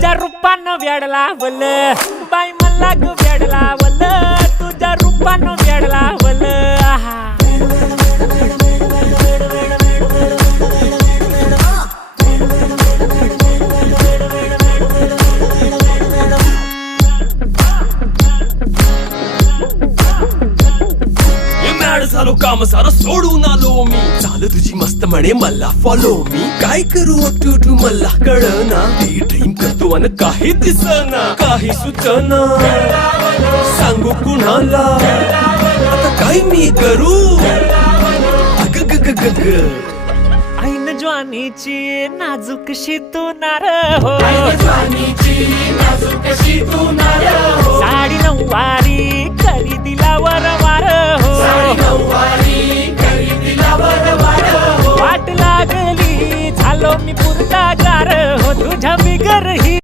तुझ्या रूपानं वेड लावल बाई मला ग वेड लावल तुझ्या रूपानं वेड लावल आहा झालो काम सारं सोडून आलो मी चाल तुझी मस्त म्हणे मला फॉलो मी काय करू टू मला कळना ती ड्रीम करतो अन काही दिसना काही सुचना सांगू कुणाला आता काय मी करू अग ग ग ग ग ऐन ज्वानीची नाजूकशी तू नार हो साडी नऊवारी करी दिला वरवार हो वाट लागली झालो मी पुरता गार हो तुझ्या बिगर ही